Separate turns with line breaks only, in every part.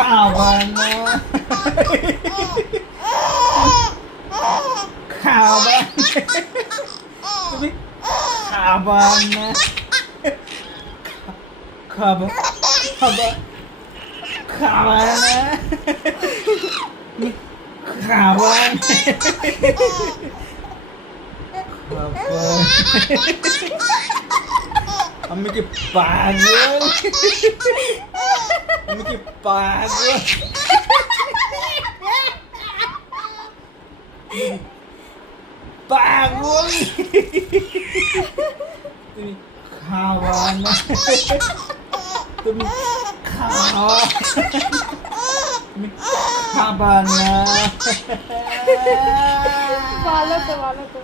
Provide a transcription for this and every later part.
খাবার না খাবার তুমি খাবার না খাবার খাবার খাবার না খাবার খাবার আমি কি পাগল আমি কি পাগল পাগল তুমি খাওয়া না তুমি খাওয়া তুমি খাবা না
ভালো তো ভালো তো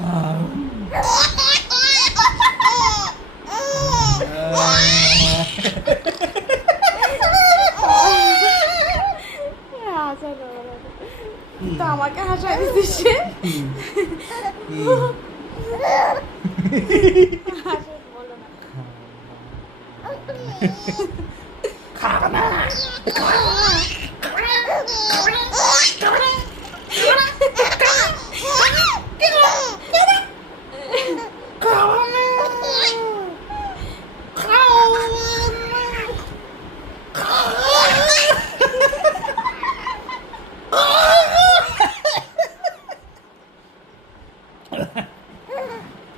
হাসানো তো আমাকে হাসাই দিচ্ছে।
খাবা না।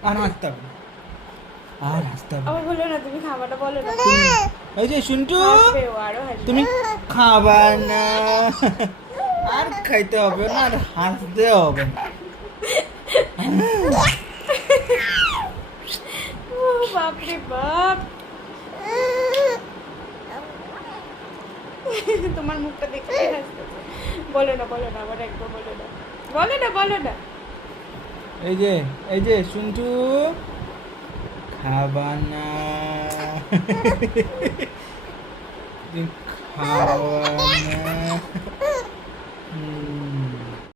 আর হাসতে হবে আর হাসতে হবে না।
আবার বলো না তুমি খাবারটা বলো না।
এই যে শুনটু তুমি খাবার না। আর খাইতে হবে না আর হাসতে হবে
ও বাপরে বাপ। তোমার মুখটা দেখে হাসতেছে। বলো না বলো না আবার একবার বলো না। বলো না বলো না।
এই যে এই যে শুনটু। খাবার না তুমি না হুম।